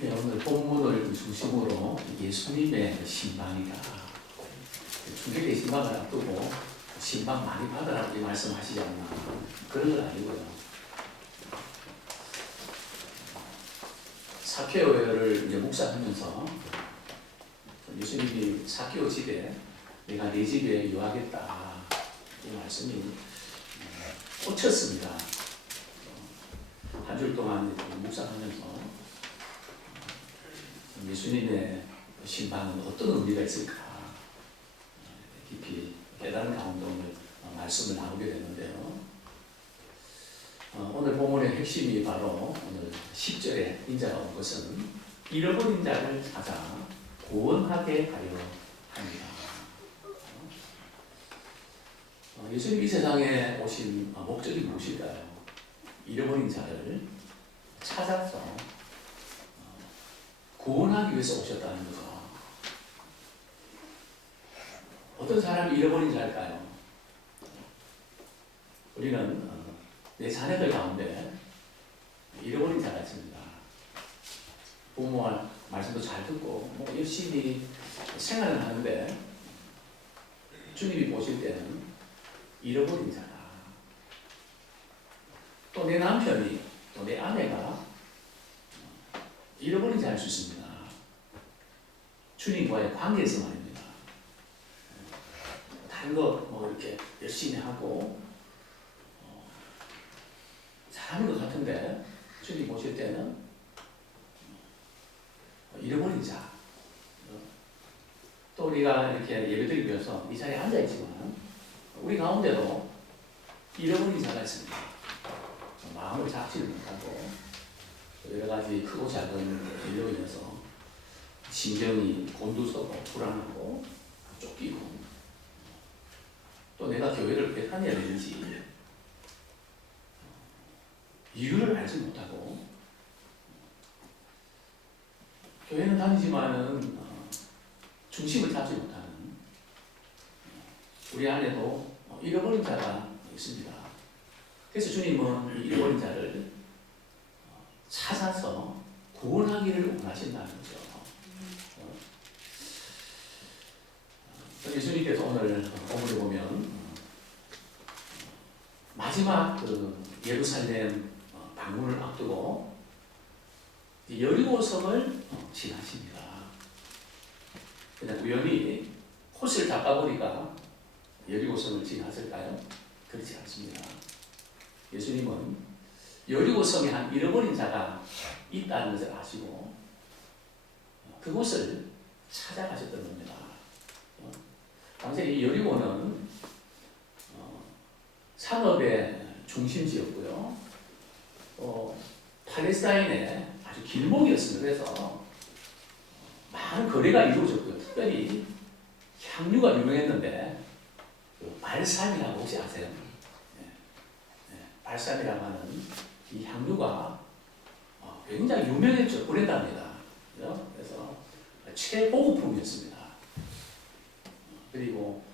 네, 오늘 본문을 중심으로 예수님의 신방이다. 주님의 신방을 앞두고 신방 많이 받으라고 말씀하시지 않나, 그런 건 아니고요. 사케오를 이제 묵상하면서 예수님이 사케오 집에 내가 네 집에 유하겠다, 이 말씀이 꽂혔습니다. 한 줄 동안 묵상하면서 예수님의 신방은 어떤 의미가 있을까 깊이 깨달은 가운데 오늘 말씀을 나누게 되는데요. 오늘 본문의 핵심이 바로 오늘 10절에 인자가 온 것은 잃어버린 자를 찾아 구원하게 하려 합니다. 예수님이 이 세상에 오신 목적이 무엇일까요? 잃어버린 자를 찾아서 구원하기 위해서 오셨다는 거죠. 어떤 사람이 잃어버린 자일까요? 우리는 내 자녀들 가운데 잃어버린 자가 있습니다. 부모와 말씀도 잘 듣고 열심히 생활을 하는데 주님이 보실 때는 잃어버린 자다. 또 내 남편이, 또 내 아내가 잃어버린 자일 수 있습니다. 주님과의 관계에서 말입니다. 다른 거 이렇게 열심히 하고 잘하는 것 같은데 주님 보실 때는 잃어버린 자. 또 우리가 이렇게 예배드리기 위해서 이 자리에 앉아있지만 우리 가운데도 잃어버린 자가 있습니다. 마음을 잡지를 못하고 여러 가지 크고 작은 일로 인해서 심정이 곤두서고 불안하고 쫓기고 또 내가 교회를 왜 다녀야 되는지 이유를 알지 못하고 교회는 다니지만은 중심을 잡지 못하는 우리 안에도 잃어버린 자가 있습니다. 그래서 주님은 잃어버린 자를 찾아서 구원하기를 원하신다는 거죠. 예수님께서 오늘 본문에 보면 마지막 그 예루살렘 방문을 앞두고 여리고 성을 지나십니다. 그냥 우연히 코스를 잡다 보니까 여리고 성을 지났을까요? 그렇지 않습니다. 예수님은 여리고 성에 한 잃어버린 자가 있다는 것을 아시고 그곳을 찾아가셨던 겁니다. 당시 이 여리고는 산업의 중심지였고요. 팔레스타인의 아주 길목이었습니다. 그래서 많은 거래가 이루어졌고요. 특별히 향유가 유명했는데 발삼이라고 혹시 아세요? 발삼이라고 하는 이 향유가 굉장히 유명했죠. 브랜드입니다. 그래서 최고급품이었습니다. 그리고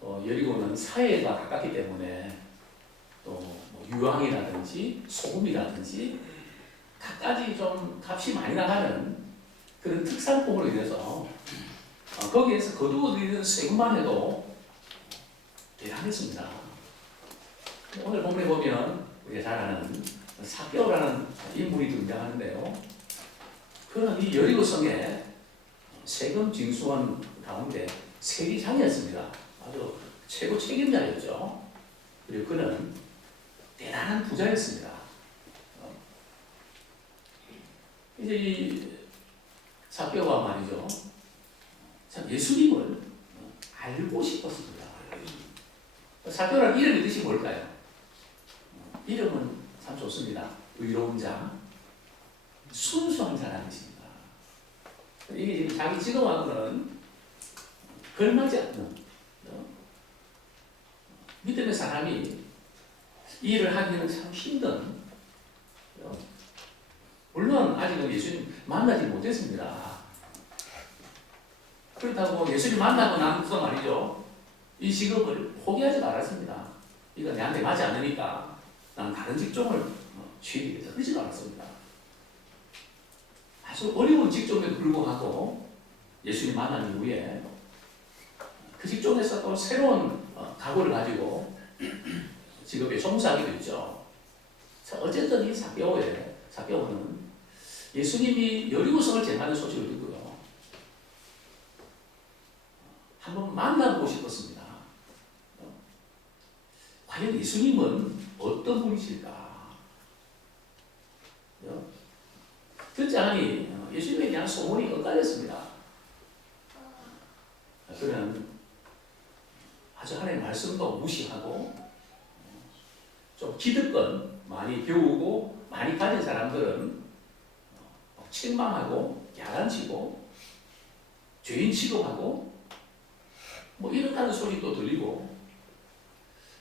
여리고는 사해가 가깝기 때문에 또 유황이라든지 소금이라든지 갖가지 좀 값이 많이 나가는 그런 특산품으로 인해서 거기에서 거두어들이는 세금만 해도 대단했습니다. 오늘 본문에 보면 우리가 잘 아는 삭개오라는 인물이 등장하는데요. 그는 이 여리고 성의 세금 징수원 가운데 세리장이었습니다. 아주 최고 책임자였죠. 그리고 그는 대단한 부자였습니다. 이제 이 삭개오가 말이죠. 참 예수님을 알고 싶었습니다. 삭개오라는 이름의 뜻이 뭘까요? 이름은 참 좋습니다. 의로운 자, 순수한 사람이십니다. 이게 지금 자기 직업하고는 걸맞지 않는 믿음의 사람이 이 일을 하기는 참 힘든, 물론 아직은 예수님 만나지 못했습니다. 그렇다고 예수님 만나고 나서 말이죠, 이 직업을 포기하지 말았습니다. 이거 내한테 맞지 않으니까 나는 다른 직종을 취하겠다. 그러지 않았습니다. 아주 어려운 직종에도 불구하고 예수님 만난 이후에 그 직종에서 또 새로운 각오를 가지고 직업에 종사하게 됐죠. 어쨌든 이 삭개오는 예수님이 여리고성을 지나는 소식을 듣고요, 한번 만나보고 싶었습니다. 과연 예수님은 어떤 분이실까? 듣지 않으니 예수님에 대한 소문이 엇갈렸습니다. 그는 아주 하나님의 말씀도 무시하고 좀 기득권 많이 배우고 많이 가진 사람들은 책망하고 야단치고 죄인 취급하고 뭐 이렇다는 소리도 들리고,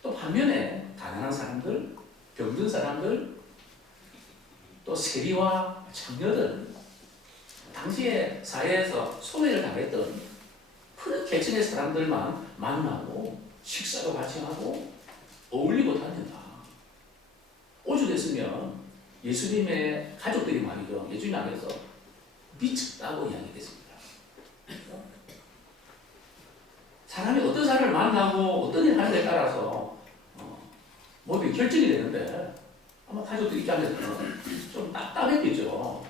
또 반면에 가난한 사람들, 병든 사람들, 또 세리와 창녀들, 당시의 사회에서 소외를 당했던 그런 계층의 사람들만 만나고 식사도 같이 하고 어울리고 다닌다. 오죽했으면 예수님의 가족들이 말이죠, 예수님 앞에서 미쳤다고 이야기했습니다. 사람이 어떤 사람을 만나고 어떤 일을 하느냐에 따라서 모든 결정이 되는데, 아마 가족들 입장에서는 좀 답답했겠죠.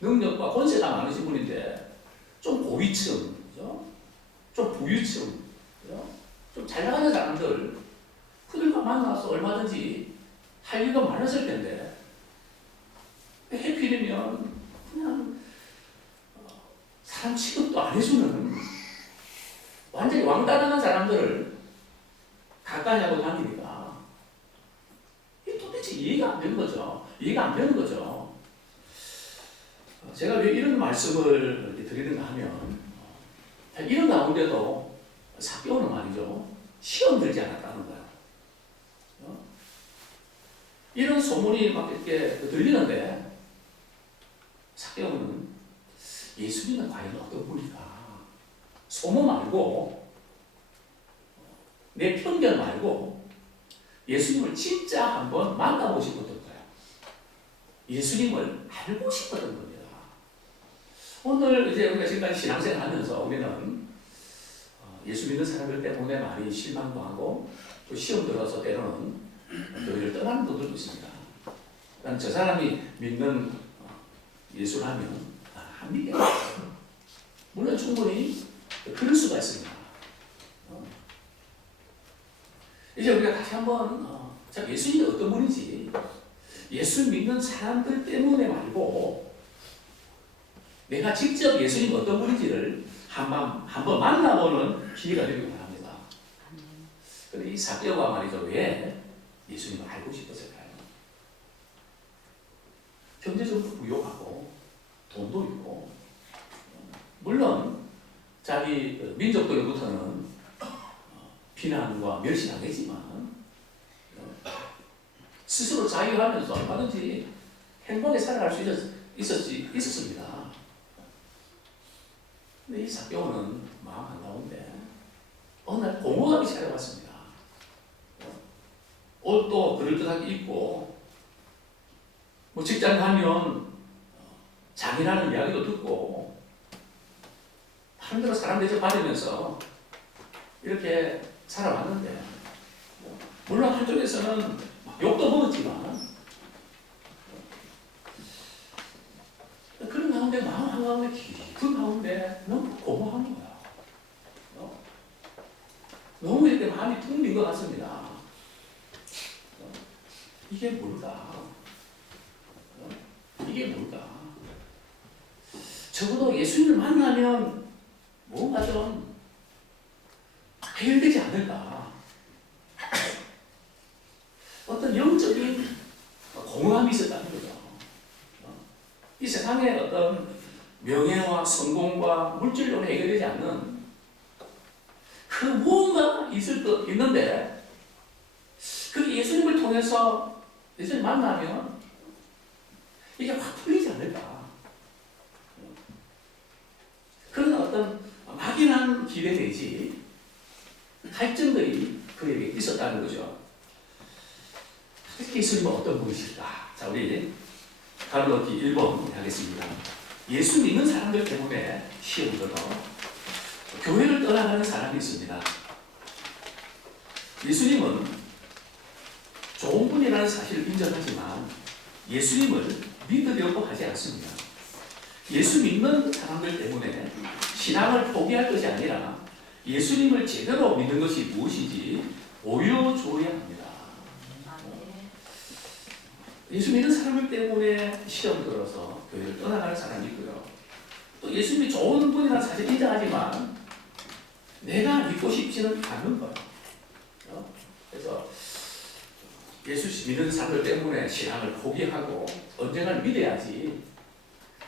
능력과 권세가 많으신 분인데 좀 고위층, 그죠? 좀 부유층, 그죠? 좀 잘 나가는 사람들, 그들과 만나서 얼마든지 할 일도 많았을 텐데 해필이면 그냥 사람 취급도 안 해주는 완전히 왕따당한 사람들을 가까이 하고 다니니까 이게 도대체 이해가 안 되는 거죠. 이해가 안 되는 거죠. 제가 왜 이런 말씀을 이렇게 드리는가 하면 이런 가운데도 삭개오는 말이죠. 시험 들지 않았다는 거예요. 이런 소문이 막 이렇게 들리는데 삭개오는 예수님은 과연 어떤 분일까? 소문 말고 내 편견 말고 예수님을 진짜 한번 만나보고 싶었던 거예요. 예수님을 알고 싶었던 겁니다. 오늘 이제 우리가 지금까지 신앙생활 하면서 우리는 예수 믿는 사람들 때문에 많이 실망도 하고 또 시험 들어서 때로는 교회를 떠나는 분들도 있습니다. 난 저 사람이 믿는 예수라면 안 믿겠다. 물론 충분히 그럴 수가 있습니다. 이제 우리가 다시 한번 예수님이 어떤 분인지 예수 믿는 사람들 때문에 말고 내가 직접 예수님 어떤 분인지를 한번 만나보는 기회가 되길 바랍니다. 그런데 이 삭개오가 말이죠. 왜 예수님을 알고 싶었을까요? 경제적으로 부유하고 돈도 있고 물론 자기 민족들로부터는 비난과 멸시당했지만 스스로 자유하면서 얼마든지 행복하게 살아갈 수 있었습니다. 근데 이 삭개오는 마음 한가운데 어느 날 공허함이 찾아왔습니다. 옷도 그럴듯하게 입고 뭐 직장 가면 장이라는 이야기도 듣고 나름대로 사람 대접받으면서 이렇게 살아왔는데 물론 한쪽에서는 욕도 먹었지만 그런 가운데 마음 한가운데 깊은 가운데 너무 고마운 거야. 너무 이렇게 마음이 텅 빈 것 같습니다. 이게 뭘까? 이게 뭘까? 적어도 예수님을 만나면 뭔가 좀 해결되지 않을까? 어떤 영적인 공허함이 있었다는 거죠. 이 세상에 어떤 명예와 성공과 물질로 해결되지 않는 그 무언가 있는데 그 예수님을 통해서 예수님 만나면 이게 확 풀리지 않을까? 그런 어떤 막연한 기대 내지 갈증들이 그에게 있었다는 거죠. 예수님은 어떤 분이실까? 자, 우리 가로놓기 1번 하겠습니다. 예수 믿는 사람들 때문에 시험을 들어 교회를 떠나가는 사람이 있습니다. 예수님은 좋은 분이라는 사실을 인정하지만 예수님을 믿으려고 하지 않습니다. 예수 믿는 사람들 때문에 신앙을 포기할 것이 아니라 예수님을 제대로 믿는 것이 무엇인지 보여줘야 합니다. 예수 믿는 사람들 때문에 시험 들어서 교회를 떠나가는 사람이 있고요. 또 예수님이 좋은 분이라는 사실 인정하지만 내가 믿고 싶지는 않는 거예요. 그래서 예수 믿는 사람들 때문에 신앙을 포기하고 언젠가는 믿어야지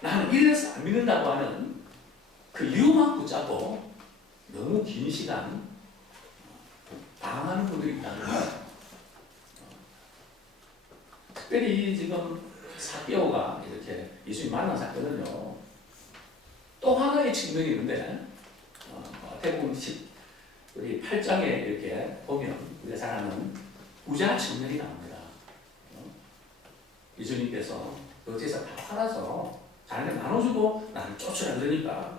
나는 이래서 안 믿는다고 하는 그 이유만 붙잡고 너무 긴 시간 방황하는 분들이 있다는 거예요. 특별히 지금 삭개오가 이렇게 예수님 만난 사건은요. 또 하나의 측면이 있는데 마태복음 우리 8장에 이렇게 보면 우리가 잘 아는 부자 측면이 나옵니다. 예수님께서 그 재산 다 팔아서 자기네 나눠주고 나를 쫓으라 그러니까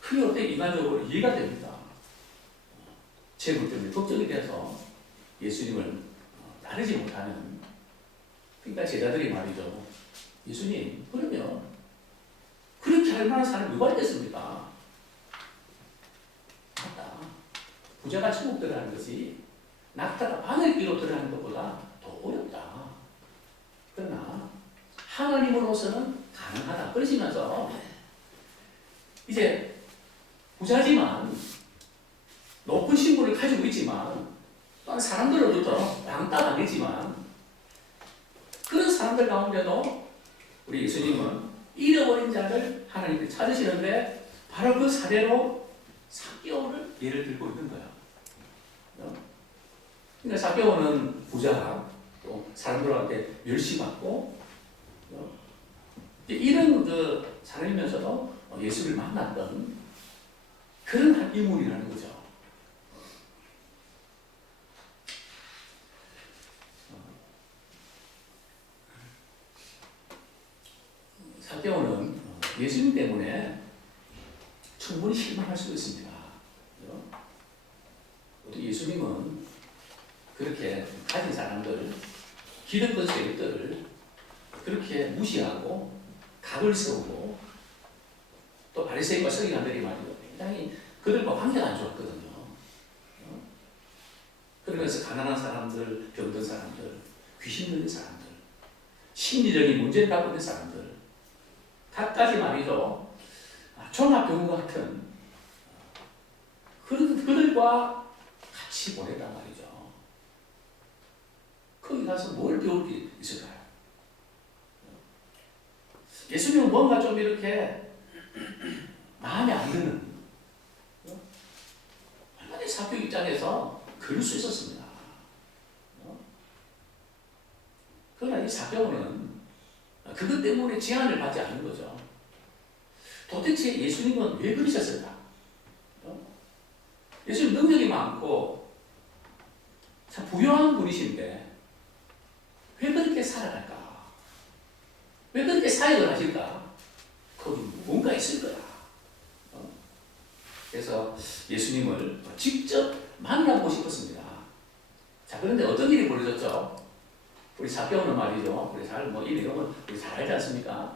그게 어떻게 인간적으로 이해가 됩니다. 재물 때문에 걱정이 돼서 예수님을 따르지 못하는 그러니까 제자들이 말이죠. 예수님 그러면 그렇게 할 만한 사람이 누가 있겠습니까? 맞다. 부자가 천국 들어가는 것이 낙타가 바늘귀로 들어가는 것보다 더 어렵다. 그러나 하나님으로서는 가능하다. 그러시면서 이제 부자지만 높은 신분을 가지고 있지만 또한 사람들로부터 왕따당했지만 그런 사람들 가운데도 우리 예수님은 잃어버린 자를 하나님께 찾으시는데 바로 그 사례로 삭개오를 예를 들고 있는 거야. 그러니까 삭개오는 부자, 또 사람들한테 멸시받고 이런 그 사람이면서도 예수를 만났던 그런 한 인물이라는 거죠. 삭개오는 예수님 때문에 충분히 실망할 수 있습니다. 또 예수님은 그렇게 가진 사람들, 기득권 세력들을 그렇게 무시하고 각을 세우고 또 바리새인과 서기관들이 말이죠. 굉장히 그들과 관계가 안 좋았거든요. 그러면서 가난한 사람들, 병든 사람들, 귀신 들린 사람들, 심리적인 문제를 갖고 있는 사람들 각가지 말이죠. 종합병원 같은 그들과 같이 보냈단 말이죠. 거기 가서 뭘 배울 게 있을까요? 예수님은 뭔가 좀 이렇게 마음에 안 드는 얼마나 사교 입장에서 그럴 수 있었습니다. 그러나 이 사교는 그것 때문에 제한을 받지 않는 거죠. 도대체 예수님은 왜 그러셨을까? 예수님 능력이 많고 참 부유한 분이신데 왜 그렇게 살아갈까? 왜 그렇게 사역을 하실까? 거기 뭔가 있을 거야. 그래서 예수님을 직접 만나보고 싶었습니다. 자, 그런데 어떤 일이 벌어졌죠? 우리 삭개오는 말이죠. 우리 이런 건 우리 잘 알지 않습니까?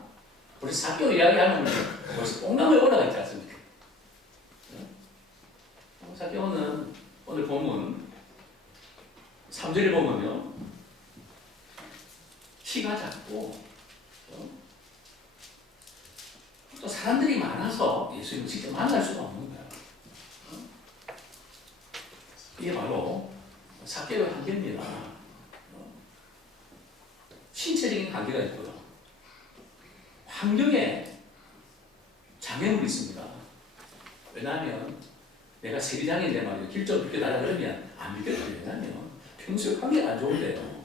우리 삭개오 이야기하면 벌써 뽕나무에 올라가 있지 않습니까? 삭개오는 오늘 보면 3절에 보면요. 키가 작고 또 사람들이 많아서 예수님을 직접 만날 수가 없는 거예요. 이게 바로 삭개오의 한계입니다. 신체적인 한계가 있고요. 환경에 장애물이 있습니다. 왜냐하면 내가 세리장인데 말이에요. 길 좀 비켜달라 그러면 안 비켜줘요. 왜냐하면 평소에 관계가 안 좋은데요.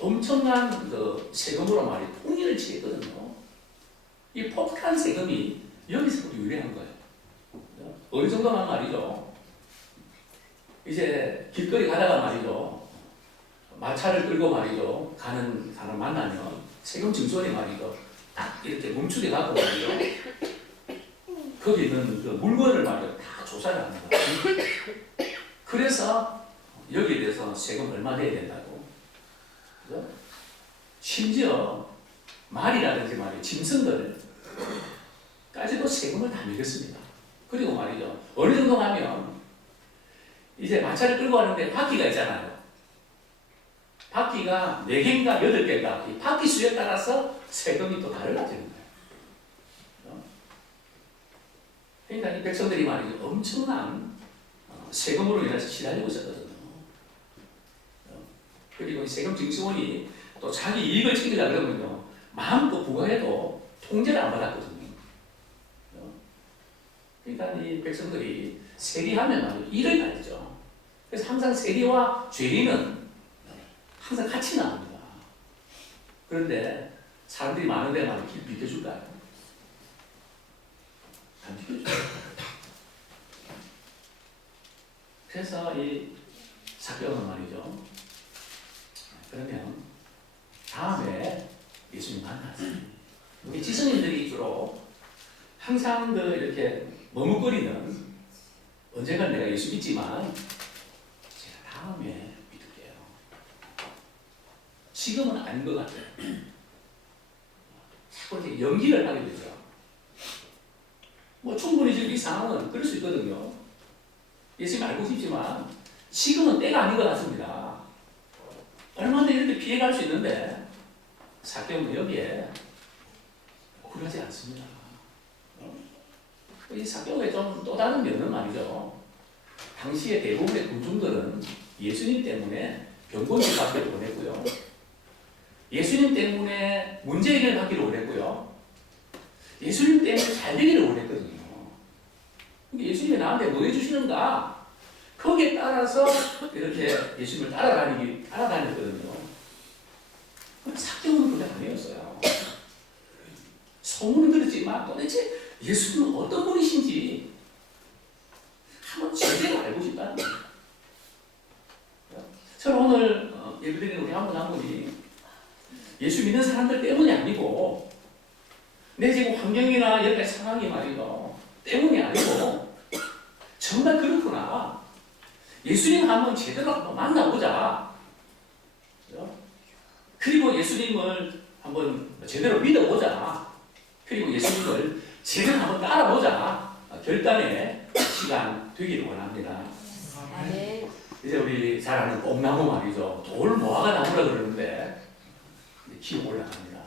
엄청난 그 세금으로 말이 통일을 취했거든요. 이 폭탄 세금이 여기서부터 유래한 거예요. 어느 정도만 말이죠. 이제 길거리 가다가 말이죠. 마차를 끌고 말이죠. 가는 사람 만나면 세금 증서원이 말이죠. 딱 이렇게 멈추게 갖고 말이죠. 거기 있는 그 물건을 말이죠. 다 조사를 합니다. 그래서 여기에 대해서 세금 얼마 내야 된다고. 그죠? 심지어 말이라든지 말이죠. 짐승들까지도 세금을 다 매겼습니다. 그리고 말이죠. 어느 정도 가면 이제 마차를 끌고 가는데 바퀴가 있잖아요. 바퀴가 4개인가 8개인가 이 바퀴 수에 따라서 세금이 또 달라지는 거예요. 그러니까 이 백성들이 말이죠. 엄청난 세금으로 인해서 시달리고 있었거든요. 그리고 이 세금 징수원이 또 자기 이익을 챙기려고 그러면요. 마음껏 부과해도 통제를 안 받았거든요. 그러니까 이 백성들이 세리하면 말이죠. 일을 가르죠. 그래서 항상 세리와 죄인은 항상 같이 나옵니다. 그런데 사람들이 많은데 말이죠. 길 비켜줄까요? 안 비켜줘요. 그래서 이 삭개오는 말이죠. 그러면 다음에 예수님 만났어요. 우리 지성인들이 주로 항상 그 이렇게 머뭇거리는 언젠가 내가 예수 믿지만 제가 다음에 믿을게요. 지금은 아닌 것 같아요. 자꾸 이렇게 연기를 하게 되죠. 뭐 충분히 지금 이 상황은 그럴 수 있거든요. 예수님 알고 싶지만 지금은 때가 아닌 것 같습니다. 얼마나 이렇게 피해갈 수 있는데 삭개오는 여기에 그러지 않습니다. 이 삭개오의 좀 또 다른 면은 말이죠. 당시에 대부분의 군중들은 예수님 때문에 병곤을 받기를 원했고요. 예수님 때문에 문제 해결하기를 원했고요. 예수님 때문에 잘 되기를 원했거든요. 그러니까 예수님이 나한테 뭐 해주시는가? 거기에 따라서 이렇게 예수님을 따라다녔거든요. 삭개오는 그게 아니었어요. 소문은 그렇지만 도대체 예수님은 어떤 분이신지 한번 제대로 알고 싶다는 거예요. 저는 오늘 예배드리는 우리 한 분이 예수 믿는 사람들 때문이 아니고 내 지금 환경이나 여러 가지 상황이 말이죠. 때문이 아니고 정말 그렇구나. 예수님 한번 제대로 한번 만나보자. 그리고 예수님을 한번 제대로 믿어보자. 그리고 예수님을 제대로 한번 따라보자. 결단의 시간 되기를 원합니다. 네. 이제 우리 잘 아는 뽕나무 말이죠. 돌 모아가 나무라 그러는데 기어 올라갑니다.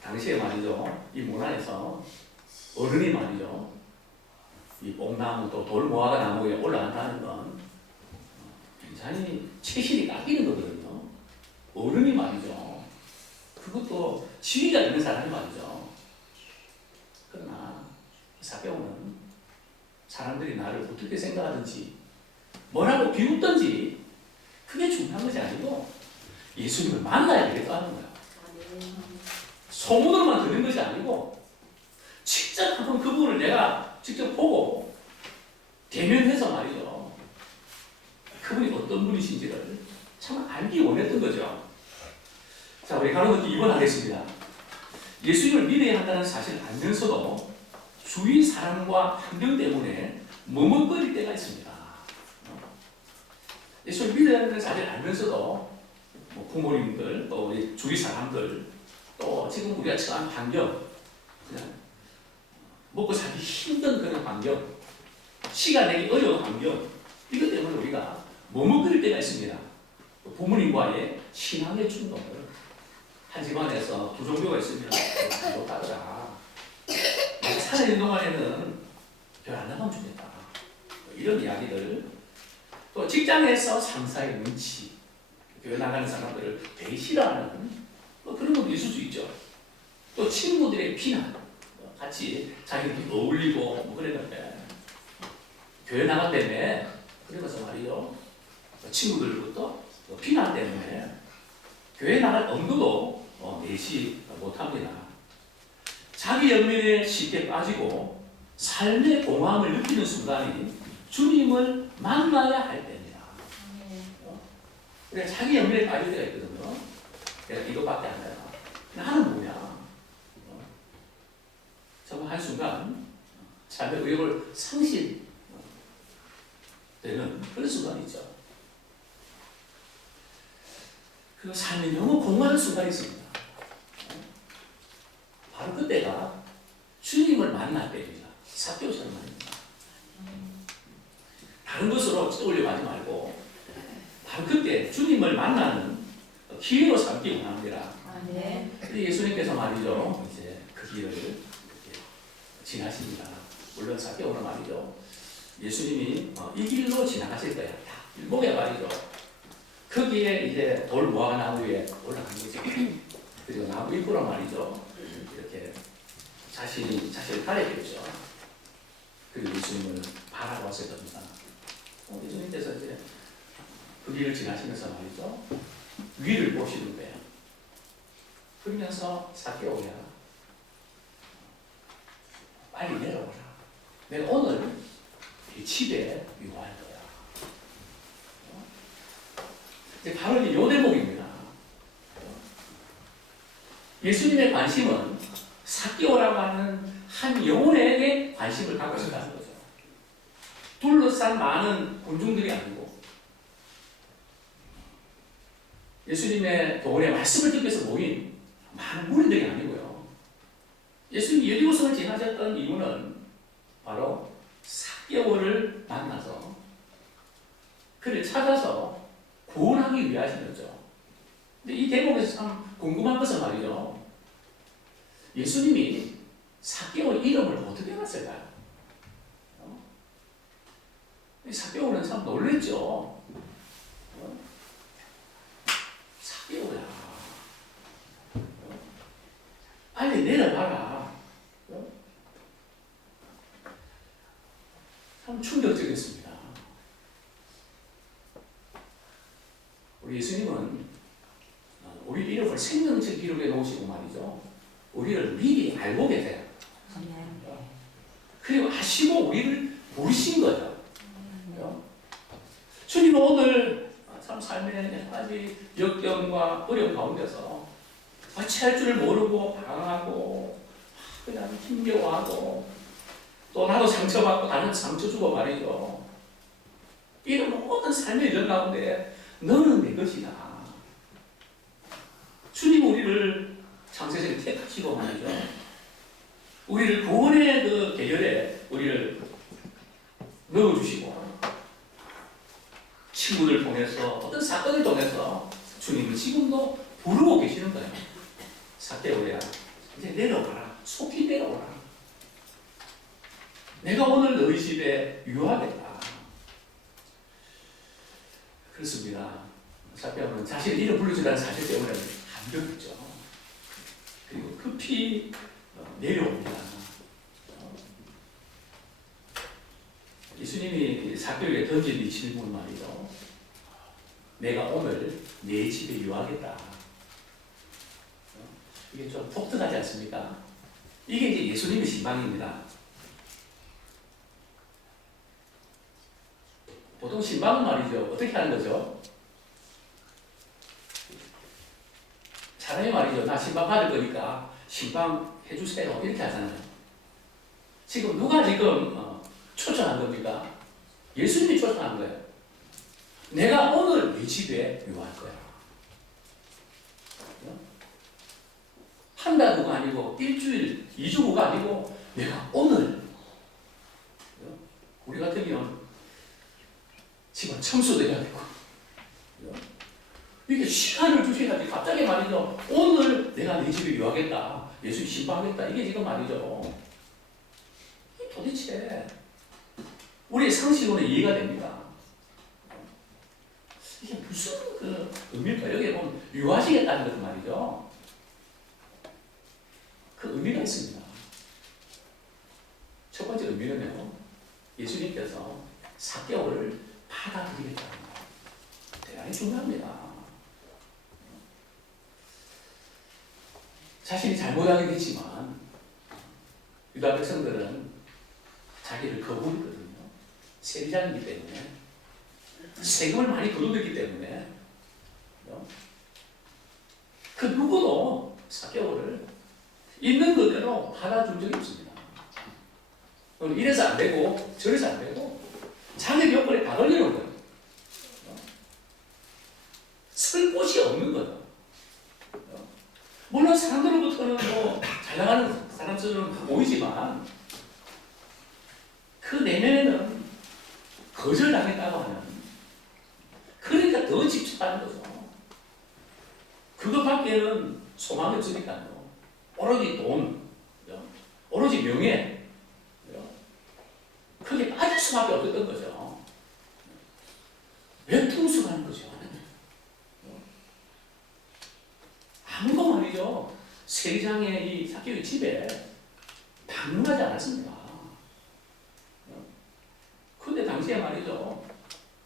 당시에 말이죠. 이 문화에서 어른이 말이죠. 이 뽕나무 또 돌 모아가 나무에 올라간다는 건 굉장히 체신이 깎이는 거거든요. 어른이 말이죠. 그것도 지위가 있는 사람이 말이죠. 그러나 삭개오는 사람들이 나를 어떻게 생각하든지 뭐라고 비웃든지 그게 중요한 것이 아니고 예수님을 만나야 되겠다는 거야. 소문으로만 듣는 것이 아니고 직접 한번 그분을 내가 직접 보고 대면해서 말이죠. 그분이 어떤 분이신지를 참 알기 원했던 거죠. 자, 우리 가로등기 2번 하겠습니다. 예수님을 믿어야 한다는 사실을 알면서도 주위 사람과 환경 때문에 머뭇거릴 때가 있습니다. 예수를 믿어야 한다는 사실을 알면서도 뭐 부모님들, 또 우리 주위 사람들, 또 지금 우리가 처한 환경, 그냥 먹고 살기 힘든 그런 환경, 시간 내기 어려운 환경, 이것 때문에 우리가 머뭇거릴 때가 있습니다. 부모님과의 신앙의 충돌, 한 집안에서 두 종교가 있으면 못 따르자. 내가 살아있는 동안에는 별 안 나가면 좋겠다. 이런 이야기들. 또 직장에서 상사의 눈치, 교회 나가는 사람들을 되게 싫어하는 뭐 그런 것도 있을 수 있죠. 또 친구들의 비난, 같이 자기들끼리 어울리고 뭐 그랬는데 교회 나갔다며 그러면서 말이죠. 친구들부터 비난 때문에 교회 나갈 엄두도 내지 못합니다. 자기 연민에 쉽게 빠지고 삶의 공허함을 느끼는 순간이 주님을 만나야 할 때입니다. 그래 자기 연민에 빠질 때가 있거든요. 내가 이것밖에 안 해요. 나는 뭐냐? 정말 한순간 삶의 의욕을 상실되는 그런 순간이 있죠. 그 삶이 너무 공허한 순간이 있습니다. 바로 그때가 주님을 만날 때입니다. 삭개오처럼 말입니다. 다른 것으로 떠올려 가지 말고 바로 그때 주님을 만나는 기회로 삼기 원합니다. 네. 예수님께서 말이죠. 이제 그 길을 이렇게 지나십니다. 물론 삭개오는 말이죠. 예수님이 이 길로 지나가실 거야. 일목에 말이죠. 거기에 이제 돌 모아가 나무에 올라간 거죠. 그리고 나무 잎으로 말이죠. 이렇게 자신을 가리켰죠. 그리고 예수님을 바라보았을 겁니다. 예수님께서 이제 그 길을 지나시면서 말이죠. 위를 보시는 거예요. 그러면서 삭개오야, 빨리 내려오라. 내가 오늘 이 집에 유화할 거야. 이제 바로 이 대목입니다. 예수님의 관심은 삭개오라고 하는 한 영혼에게 관심을 갖고 있다는 거죠. 둘러싼 많은 군중들이 아니고 예수님의 도원에 말씀을 듣기 위해서 모인 많은 무리들이 아니고요. 예수님이 여리고성을 지나셨던 이유는 바로 삭개오를 만나서 그를 찾아서 구원하기 위하신 거죠. 근데 이 대목에서 참 궁금한 것은 말이죠. 예수님이 삭개오 이름을 어떻게 알았을까요? 삭개오는 참 놀랬죠. 삭개오야. 충격적이었습니다. 우리 예수님은 우리 이름을 생명책 기록에 놓으시고 말이죠. 우리를 미리 알고 계세요. 그리고 아시고 우리를 부르신 거예요. 주님은 오늘 참 삶의 여러 가지 역경과 어려움 가운데서 취할 줄을 모르고 방황하고 그냥 힘겨워하고 또 나도 상처받고 다른 상처 주고 말이죠. 이런 모든 삶의 여정 가운데 너는 내 것이다. 주님 우리를 창세전에 택하시고 말이죠. 우리를 구원의 그 계열에 우리를 넣어주시고 친구들 통해서 어떤 사건을 통해서 주님은 지금도 부르고 계시는 거예요. 삭개오야 이제 내려와라. 속히 내려오라. 내가 오늘 너희 집에 유하겠다. 그렇습니다. 삭개오는 자신의 이름 불러주라는 사실 때문에 감격했죠. 그리고 급히 내려옵니다. 예수님이 삭개오에게 던진 이 질문 말이죠. 내가 오늘 내 집에 유하겠다. 이게 좀 독특하지 않습니까? 이게 이제 예수님의 신방입니다. 보통 신방은 말이죠. 어떻게 하는 거죠? 사람이 말이죠. 나 신방 받을 거니까 신방 해주세요. 이렇게 하잖아요. 지금 누가 지금 초청한 겁니까? 예수님이 초청한 거예요. 내가 오늘 네 집에 유할 거야. 한 달 후가 아니고 일주일, 2주 후가 아니고 내가 오늘. 우리 같으면 집안 청소도 해야 되고 이렇게 시간을 주셔야지 갑자기 말이죠. 오늘 내가 네 집에 유하겠다. 예수님 신방하겠다. 이게 지금 말이죠. 도대체 우리의 상식으로는 이해가 됩니다. 이게 무슨 그 의미일까? 여기에 보면 유하시겠다는 것 말이죠. 그 의미가 있습니다. 첫 번째 의미는요. 예수님께서 삭개오를 받아들이겠다는 것. 대단히 중요합니다. 자신이 잘못하게 됐지만 유다 백성들은 자기를 거부했거든요. 세리장이기 때문에 세금을 많이 거둬들기 때문에 그 누구도 삭개오를 있는 그대로 받아준 적이 없습니다. 이래서 안 되고 저래서 안 되고 자기 여건에 다 걸려놓은 거예요. 쓸 곳이 없는 거예요. 물론 사람들로부터는 잘 나가는 사람처럼 보이지만 그 내면에는 거절당했다고 하는, 그러니까 더 집착하는 거죠. 그것밖에는 소망이 없으니까요. 오로지 돈, 오로지 명예, 그게 빠질 수밖에 없었던 거죠. 외통수라는 거죠. 아무도 말이죠. 세리장의 이 삭개오의 집에 방문하지 않았습니다. 근데 당시에 말이죠.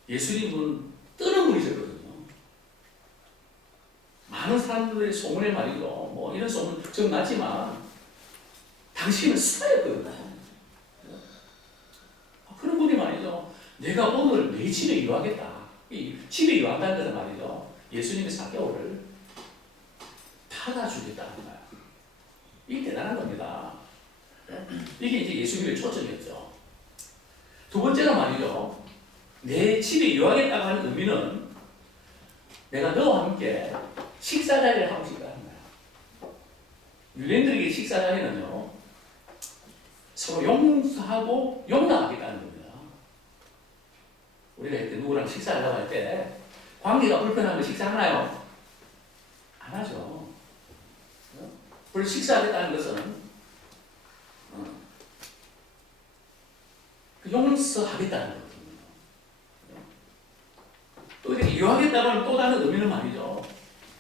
예수님은 뜨는 분이셨거든요. 많은 사람들의 소문에 말이죠. 뭐 이런 소문 좀 났지만 당시에는 스타였거든요. 그런 분이 말이죠. 내가 오늘 내 집에 유하겠다. 이 집에 유한다는 것은 말이죠. 예수님의 삭개오를 받아주겠다는 거야. 이게 대단한 겁니다. 이게 이제 예수님의 초점이었죠. 두 번째는 말이죠. 내 집에 유하겠다고 하는 의미는 내가 너와 함께 식사 자리를 하고 싶다는 거야. 유대인들에게 식사 자리는요. 서로 용서하고 용납하겠다는 겁니다. 우리가 이때 누구랑 식사하려고 할 때 관계가 불편하면 식사하나요? 안 하죠. 그래서 식사하겠다는 것은 용서하겠다는 거거든요. 또 이렇게 유하겠다고 하는 또 다른 의미는 말이죠.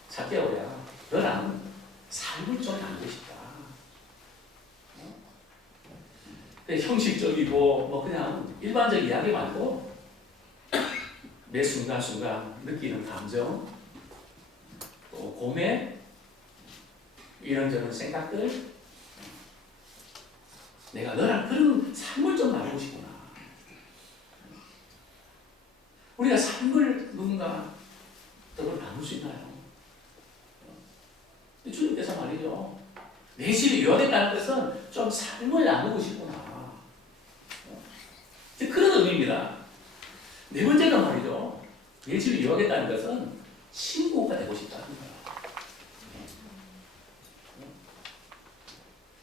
삭개오야, 너랑 삶을 좀 나누고 싶다. 형식적이고 뭐 그냥 일반적 이야기 말고 매 순간순간 느끼는 감정, 또 고뇌, 이런저런 생각들, 내가 너랑 그런 삶을 좀 나누고 싶구나. 우리가 삶을 누군가 너를 나눌 수 있나요? 주님께서 말이죠. 내 집이 유하겠다는 것은 좀 삶을 나누고 싶구나. 그런 의미입니다. 네 번째는 말이죠. 내 집이 유하겠다는 것은 친구가 되고 싶다는 거예요.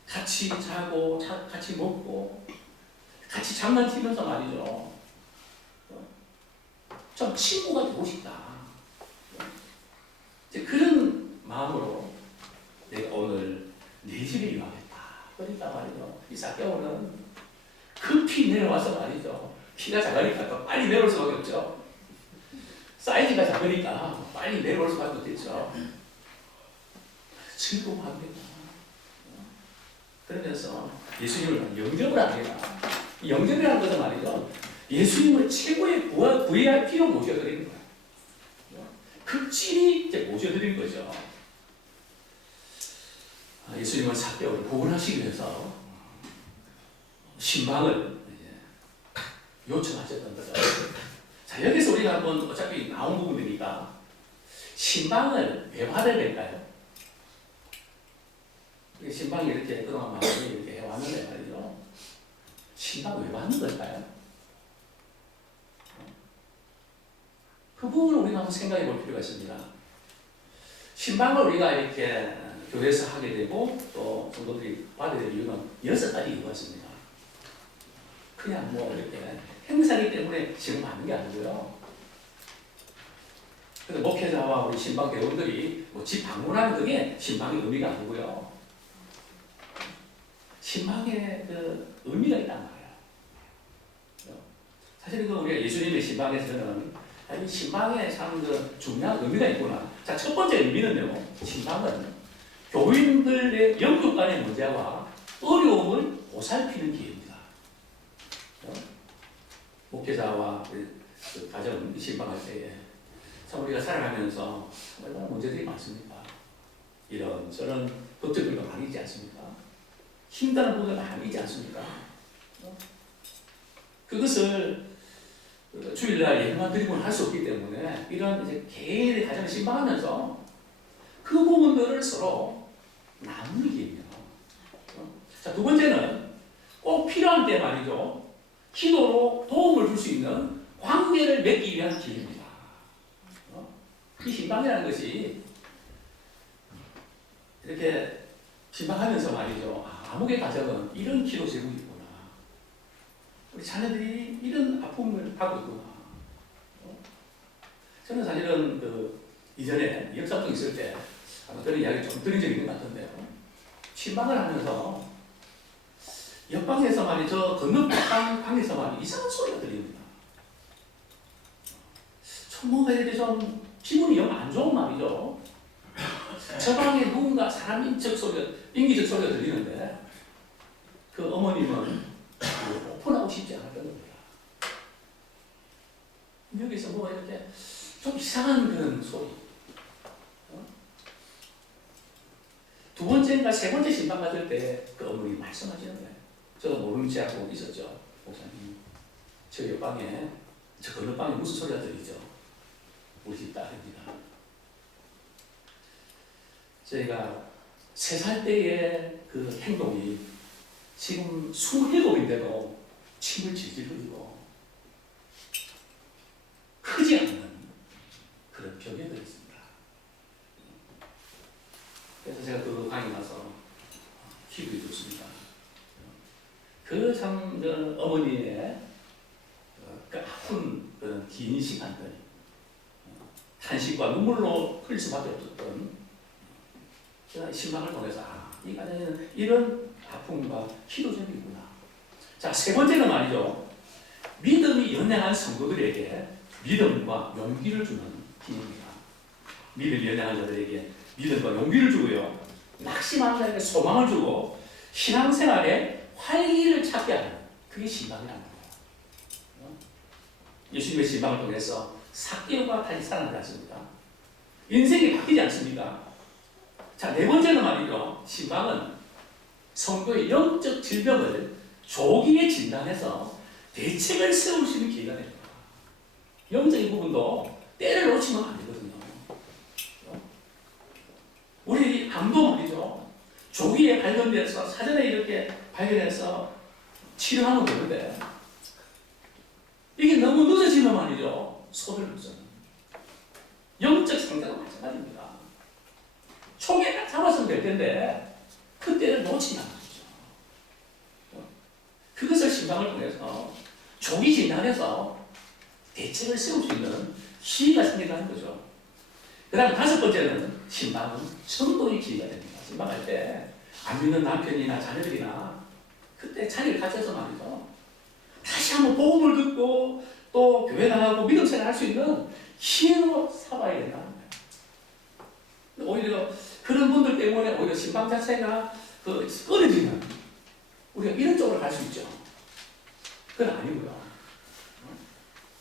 같이 자고, 같이 먹고, 같이 장난치면서 말이죠. 좀 친구가 되고 싶다. 그런 마음으로 내가 오늘 내 집에 임하겠다. 그러니까 말이죠. 이 삭개오는 급히 내려와서 말이죠. 키가 작으니까 또 빨리 내려올 수밖에 없죠. 사이즈가 작으니까 빨리 내려올 수밖에 없겠죠. 즐거워합니다. 그러면서 예수님을 영접을 합니다. 영접이라는 것은 말이죠. 예수님을 최고의 VIP로 모셔드리는 거예요. 극진히 이제 모셔드리는 거죠. 예수님은 삭개오를 구원하시기 위해서 신방을 요청하셨던 거죠. 자, 여기서 우리가 한번 어차피 나온 부분이니까 신방을 왜 받아야 될까요? 신방이 이렇게 그동안 많이 이렇게 해왔는데 말이죠. 신방 왜 받는 걸까요? 그 부분을 우리가 한번 생각해 볼 필요가 있습니다. 신방을 우리가 이렇게 교회에서 하게 되고 또 성도들이 받아야 될 이유는 6가지 이유가 있습니다. 그냥 뭐 이렇게 행사이기 때문에 지금 받는 게 아니고요. 그래서 목회자와 우리 신방 대원들이 뭐 집 방문하는 그게 신방의 의미가 아니고요. 신방에 그 의미가 있단 말이에요. 사실 그 우리가 예수님의 신방에서는 신방에 참 그 중요한 의미가 있구나. 자, 첫 번째 의미는요. 신방은 교인들의 영육 간의 문제와 어려움을 보살피는 기회입니다. 목회자와 그 가정 신방할 때에 참 우리가 살아가면서 얼마나 문제들이 많습니까? 이런 저런 걱정들도 많이 있지 않습니까? 힘든 부분이 많이 있지 않습니까? 그것을 주일날 예배만 드리고는 할 수 없기 때문에 이런 이제 개인의 가정을 신방하면서 그 부분들을 서로 나누는 기회입니다. 자, 두 번째는 꼭 필요한 때 말이죠. 기도로 도움을 줄 수 있는 관계를 맺기 위한 기회입니다. 이 신방이라는 것이 이렇게 신방하면서 말이죠. 아무개 가정은 이런 기도 제목이 있구나. 우리 자녀들이 이런 아픔을 하고 있구나. 저는 사실은 그 이전에 역사동 있을 때 그런 이야기 좀 들은 적이 있는 것 같은데요. 신방을 하면서 옆방에서 말이죠. 건너방 방에서 말이 이상한 소리가 들립니다. 뭔가 이렇게 좀 기분이 영 안 좋은 말이죠. 저 방에 누군가 사람 인기적 소리가 들리는데 그 어머님은 오픈하고 싶지 않았던 겁니다. 여기서 뭐가 이렇게 좀 이상한 그런 소리. 두 번째인가 세 번째 신방 받을 때 그 어머니 말씀하시는 거예요. 저도 모르는 체 하고 있었죠. 목사님, 저 옆방에, 저 건너방에 무슨 소리가 들리죠? 우리 집 딸입니다. 저희가 3살 때의 그 행동이 지금 27인데도 침을 질질 흘리고 크지 않는 그런 벽에 들었습니다. 그래서 제가 그 방에 가서 기도해 줬습니다. 그 참 어머니의 그 아픈 그런 긴 시간들, 탄식과 눈물로 흘릴 수밖에 없었던 제가 신방을 통해서 이 가정에는 이런 아픔과 기도점이구나. 자, 세 번째는 말이죠. 믿음이 연약한 성도들에게 믿음과 용기를 주는 기회입니다. 믿음이 연약한 자들에게 믿음과 용기를 주고요. 낙심하는 자에게 소망을 주고 신앙생활에 활기를 찾게 하는 그게 신방이란 말이에요. 예수님의 신방을 통해서 삭개오가 다시 살아나지 않습니까? 인생이 바뀌지 않습니까? 자, 네 번째는 말이죠. 신방은 성도의 영적 질병을 조기에 진단해서 대책을 세울 수 있는 기회가 됩니다. 영적인 부분도 때를 놓치면 안 되거든요. 우리 암도 말이죠. 조기에 발견돼서 사전에 이렇게 발견해서 치료하면 되는데 이게 너무 늦어지면 말이죠. 소를 늦어요. 영적 상태도 마찬가지입니다. 초기에 딱 잡았으면 될 텐데 그때를 놓치면 안 되죠. 그것을 신방을 통해서 조기 진단해서 대책을 세울 수 있는 기회가 생긴다는 거죠. 그 다음 다섯 번째는 신방은 성도의 기회가 됩니다. 신방할 때 안 믿는 남편이나 자녀들이나 그때 자리를 가져서 말이죠. 다시 한번 복음을 듣고 또 교회 나가고 믿음 생활 할 수 있는 기회로 삼아야 된다는 거예요. 오히려 그런 분들 때문에 오히려 신방 자체가 끊어지는 우리가 이런 쪽으로 갈 수 있죠. 그건 아니고요.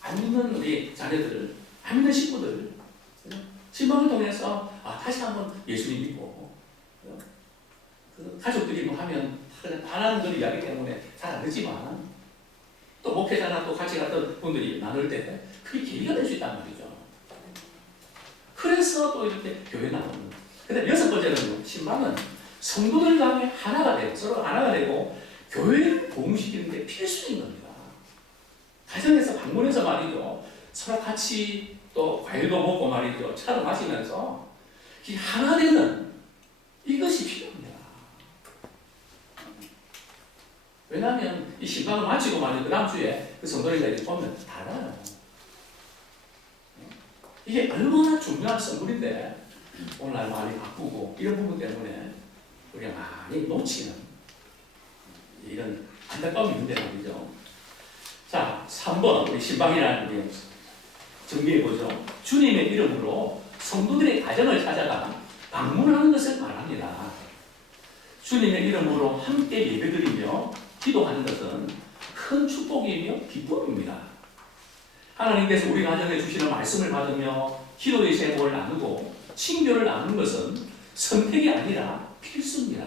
안 믿는 우리 자녀들, 안 믿는 식구들 신방을 통해서 다시 한번 예수님 믿고 그 가족들이 뭐 하면 바라는 걸 이야기 때문에 잘 안 듣지만 또 목회자나 또 같이 갔던 분들이 나눌 때 그게 계기가 될 수 있단 말이죠. 그래서 또 이렇게 교회 나오는. 근데 여섯 번째는 신방은 성도들 간에 하나가 되고 서로 하나가 되고 교회를 부흥시키는 게 필수인 겁니다. 가정에서 방문해서 말이죠. 서로 같이 또 과일도 먹고 말이죠. 차도 마시면서 하나 되는 이것이 필요합니다. 왜냐하면 이 신방을 마치고 말이죠. 그 다음 주에 그 성도들이 보면 달라요. 이게 얼마나 중요한 선물인데 오늘날 많이 바쁘고 이런 부분 때문에 우리가 많이 놓치는 이런 안타까움이 있는데 말이죠. 자, 3번 우리 신방이라는 우리 정리해보죠. 주님의 이름으로 성도들의 가정을 찾아가 방문하는 것을 말합니다. 주님의 이름으로 함께 예배드리며 기도하는 것은 큰 축복이며 기쁨입니다. 하나님께서 우리 가정에 주시는 말씀을 받으며 기도의 제목을 나누고 친교를 나누는 것은 선택이 아니라 필수입니다.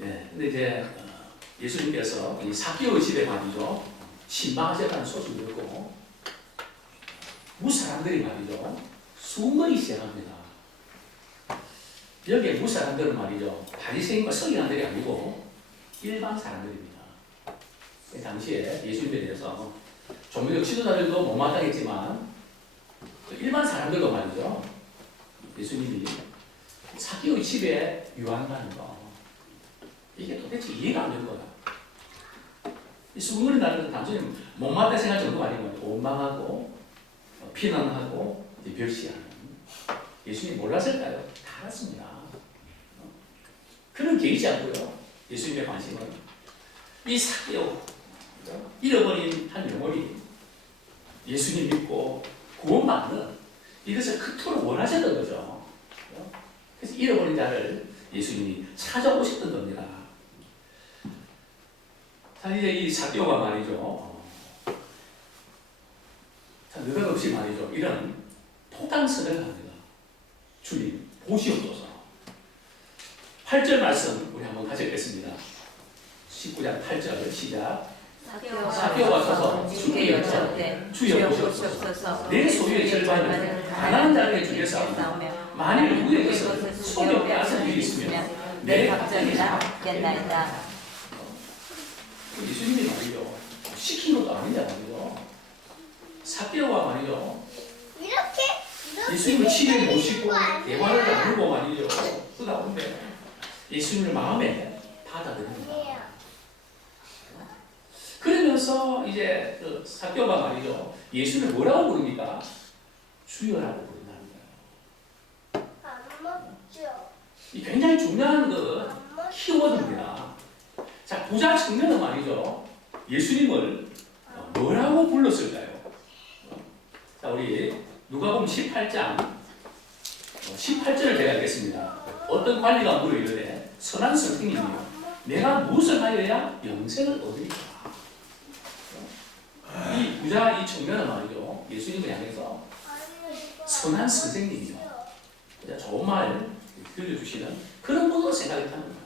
예, 근데 이제 예수님께서 이 삭개오의 집에 말이죠. 신방하셨다는 소식을 듣고 무사람들이 말이죠. 수문이 시작합니다. 여기에 무사람들은 말이죠. 바리새인과 서기관들이 아니고 일반 사람들입니다. 당시에 예수님에 대해서 종교적 지도자들도 못마땅했지만 일반 사람들도 말이죠. 예수님이 삭개오의 집에 유한다는 거 이게 도대체 이해가 안 되는 거다. 이 수군거린다는 것은 단순히 못마땅 생각 정도가 아니고 원망하고 피난하고 멸시하는. 예수님이 몰랐을까요? 다 알았습니다. 그런 개의치 않고요. 예수님의 관심은 이 삭개오 잃어버린 한 영혼이 예수님 믿고 구원받는 이것을 그토록 원하셨던 거죠. 그래서 잃어버린 자를 예수님이 찾아오셨던 겁니다. 자, 이제 이 삭개오가 말이죠. 자, 느닷없이 말이죠. 이런 토당선을 합니다. 주님, 보시옵소서. 8절 말씀 우리 한번 같이 읽겠습니다. 19장 8절 시작. 삭개오가 서서 주께 여쭈었되 주여 보시옵소서. 내 소유의 절반을 가난한 자에게 주겠사오나 만일 누구의 것을 손에 빼앗은 일이 있으면 내 갑장이나 받겠나이다. 예수님이 말이죠. 시킨 것도 아니냐 말이죠. 삭개오가 말이죠. 예수님을 집에 모시고 대화를 나누고 말이죠. 그 가운데 예수님을 마음에 받아들입니다. 그러면서 이제 그 삭개오가 말이죠. 예수를 뭐라고 부릅니까? 주여라고 부른다는 거예요. 이 굉장히 중요한 그 키워드입니다. 자, 부자 청년은 말이죠. 예수님을 뭐라고 불렀을까요? 자, 우리 누가복음 18장 18절을 제가 읽겠습니다. 어떤 관리가 물어 이르되 선한 선생님이여 내가 무엇을 하여야 영생을 얻으리까. 이 부자 이 청년은 말이죠. 예수님을 향해서 선한 선생님이요. 좋은 말 들려주시는 그런 분으로 생각했다는 거예요.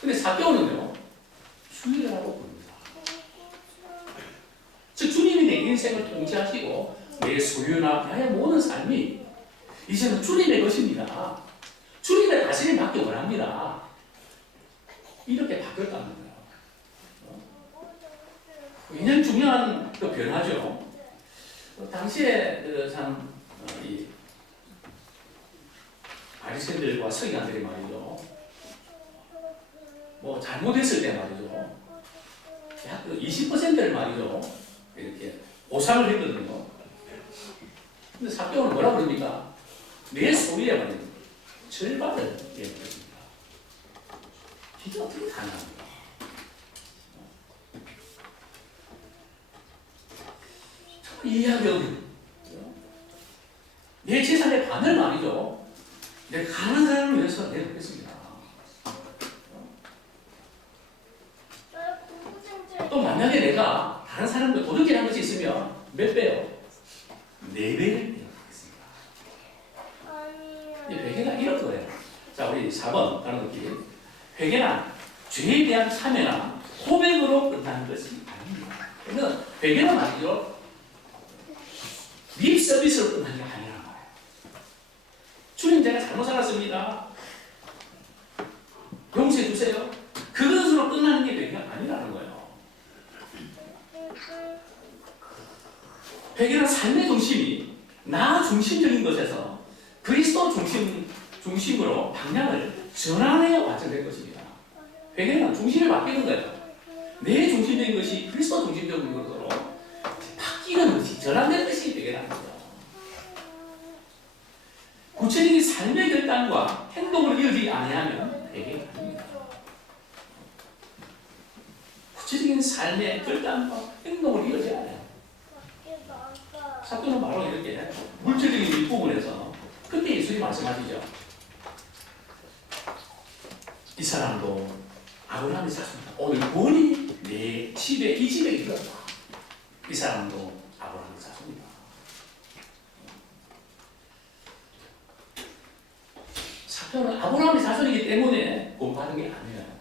근데 사개오는요 주의라고 부릅니다. 즉 주님이 내 인생을 통치하시고 내 소유나 나의 모든 삶이 이제는 주님의 것입니다. 주님의 다스림 받기 원합니다. 이렇게 바뀌었다는 거예요. 굉장히 중요한 그 변화죠. 당시에 이 바리새인들과 서기관들이 말이죠. 뭐 잘못했을 때 말이죠. 약 20%를 말이죠. 이렇게 보상을 했거든요. 근데 사개오는 뭐라 그럽니까? 내 소유에 말이죠. 절반을 얘기했습니다. 이게 어떻게 가능합니까? 이해하기 어려워요. 내 재산의 반을 말이죠. 내 가난한 사람을 위해서 내놓겠습니다. 또 만약에 내가 다른 사람들 도둑질 한 것이 있으면 몇 배요? 4배를 내놓겠습니다. 이 회개가 이런 거예요. 자, 우리 4번 다른 느낌. 회개는 죄에 대한 참회나 고백으로 끝나는 것이 아닙니다. 그러면 회개는 말이죠. 립 서비스로 끝나는 게 아니라는 거예요. 주님 제가 잘못 살았습니다. 용서해 주세요. 그것으로 끝나는 게 회개가 아니라는 거예요. 회개는 삶의 중심이 나 중심적인 것에서 그리스도 중심으로 방향을 전환해 완성된 것입니다. 회개는 중심이 바뀌는 거예요. 내 중심적인 것이 그리스도 중심적인 것으로 바뀌는 것이 전환된 것이 회개라는 거죠. 구체적인 삶의 결단과 행동을 이어지지 아니하면 회개가 아닙니다. 구체적인 삶의 결단과 행동을 이어져야 해요. 사도는 바로 이렇게 물질적인 일부분에서 그때 예수님이 말씀하시죠. 이 사람도 아브라함의 자손이다. 오늘 본이 내 집에 이 집에 이르렀다. 이 사람도 아브라함의 자손이다. 사도는 아브라함의 자손이기 때문에 구원받은 게 아니에요.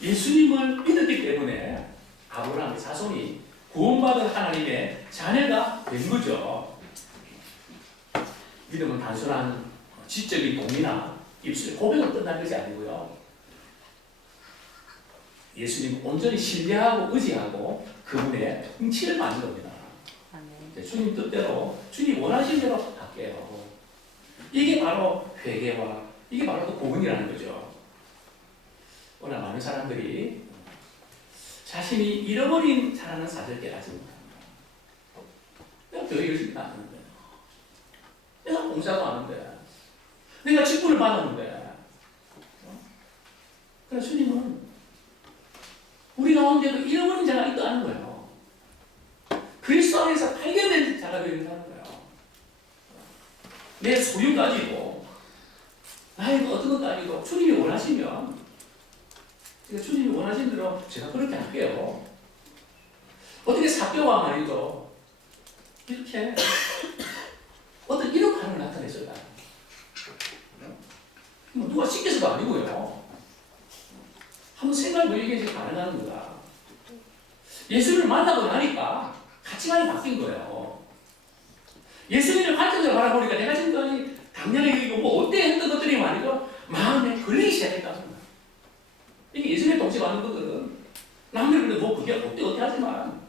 예수님을 믿었기 때문에 아브라함의 자손이 구원받은 하나님의 자녀가 된 거죠. 믿음은 단순한 지적인 동의나 입술의 고백으로 끝난 것이 아니고요. 예수님 온전히 신뢰하고 의지하고 그분의 통치를 받는 겁니다. 주님 뜻대로 주님 원하신 대로 할게요. 이게 바로 회개와 이게 바로 또 구원이라는 거죠. 오늘 많은 사람들이 자신이 잃어버린 자라는 사실을 깨닫지 못합니다. 내가 교회 열심히 다녔는데, 내가 봉사도 하는데, 내가 직분을 받았는데, 그래서 주님은 우리 가운데도 잃어버린 자가 있다는 거예요. 그리스도 안에서 발견된 자가 되는 거예요. 내 소유 가지고, 나의 어떤 것 가지고 주님이 원하시면 주님이 원하신 대로 제가 그렇게 할게요. 어떻게 사교가 말이죠. 이렇게 어떤 이런 반응을 나타냈을까요? 누가 시켜서도 아니고요. 한번 생각해보면 이게 가능한 거다. 예수님을 만나고 나니까 가치관이 바뀐 거예요. 예수님을 관점으로 바라보니까 내가 지금까지 당연히 뭐 어때 했던 것들이 말이죠. 마음에 걸리기 시작했다는 거예요. 이게 예수님의 동시에 받는 거거든. 남들은 뭐 그게 어때 하지만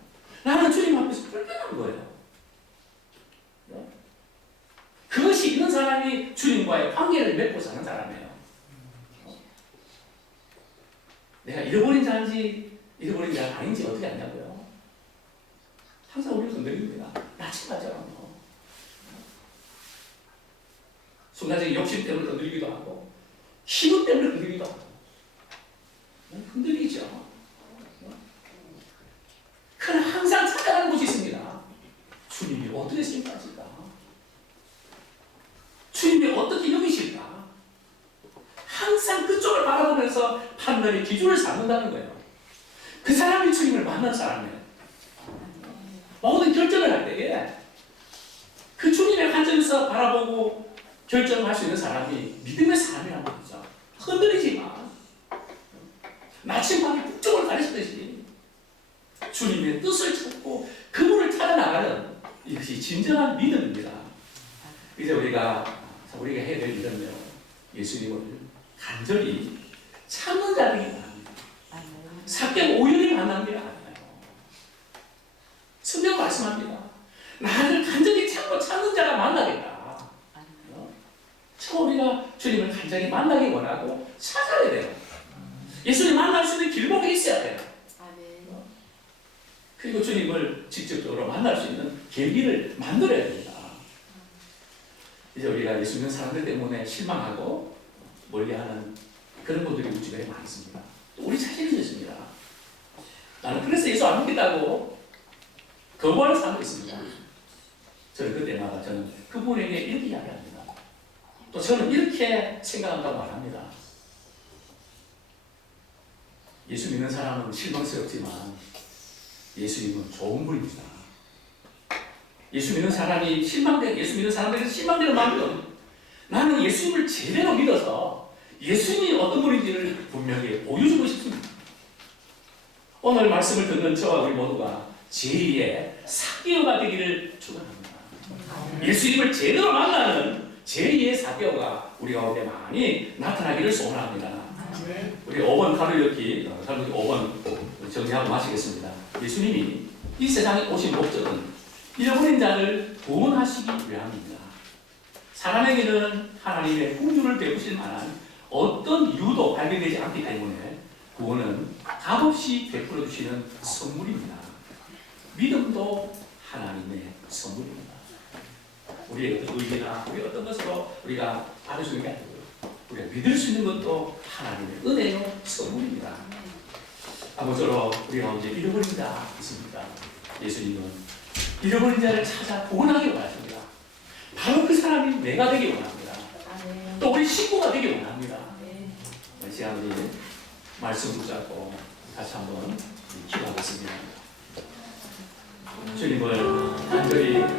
나는 주님 앞에서 불편한 거예요. 그것이 있는 사람이 주님과의 관계를 맺고 사는 사람이에요. 내가 잃어버린 자인지 잃어버린 자가 아닌지 어떻게 아냐고요. 항상 우리를 건드립니다. 마찬가지로 순간적인 욕심 때문에 건드리기도 하고 힘 때문에 건드리기도 하고 흔들리죠. 그러나 항상 찾아가는 곳이 있습니다. 주님이 어떻게 생각하실까? 삶의 기준을 삼는다는 거예요. 그 사람이 주님을 만난 사람이에요. 모든 결정을 할 때에 그 주님의 관점에서 바라보고 결정할 수 있는 사람이 믿음의 사람이라는 거죠. 흔들리지 마. 나침반이 북쪽을 가리키듯이 주님의 뜻을 찾고 그분을 찾아 나가는 이것이 진정한 믿음입니다. 이제 우리가 해야 될 일은요, 예수님을 간절히 찾는 자들이 바랍니다. 삭개가 우연히 만난 게 아니에요. 성경 말씀합니다. 나를 간절히 찾는 자가 만나겠다. 처음 우리가 주님을 간절히 만나기 원하고 찾아야 돼요. 예수님 만날 수 있는 길목에 있어야 돼요. 그리고 주님을 직접적으로 만날 수 있는 계기를 만들어야 됩니다. 이제 우리가 예수 믿는 사람들 때문에 실망하고 멀리하는 그런 분들이 우리 주변에 많습니다. 또 우리 자신이 있습니다. 나는 그래서 예수 안 믿겠다고 거부하는 사람도 있습니다. 저는 그때마다 저는 그분에게 이렇게 이야기합니다. 또 저는 이렇게 생각한다고 말합니다. 예수 믿는 사람은 실망스럽지만 예수님은 좋은 분입니다. 예수 믿는 사람이 예수 믿는 사람들이 실망되는 만큼 나는 예수님을 제대로 믿어서 예수님이 어떤 분인지를 분명히 보여주고 싶습니다. 오늘 말씀을 듣는 저와 우리 모두가 제2의 삭개오가 되기를 축원합니다. 예수님을 제대로 만나는 제2의 삭개오가 우리 가운데 많이 나타나기를 소원합니다. 우리 5번 가루역기 5번 정리하고 마치겠습니다. 예수님이 이 세상에 오신 목적은 잃어버린 자를 구원하시기 위함입니다. 사람에게는 하나님의 긍휼을 베푸실 만한 어떤 이유도 발견되지 않기 때문에 구원은 값없이 베풀어 주시는 선물입니다. 믿음도 하나님의 선물입니다. 우리의 어떤 의미나 우리 어떤 것으로 우리가 받을 수 있는 게 아니고요. 우리가 믿을 수 있는 것도 하나님의 은혜요 선물입니다. 아무쪼록 우리가 언제 잃어버린 자 있습니다. 예수님은 잃어버린 자를 찾아 구원하기 원하십니다. 바로 그 사람이 내가 되기 원합니다. 또 우리 식구가 되기 원합니다. 이 시간 우리 말씀 붙잡고 같이 한번 기도하겠습니다. 주님을 간절히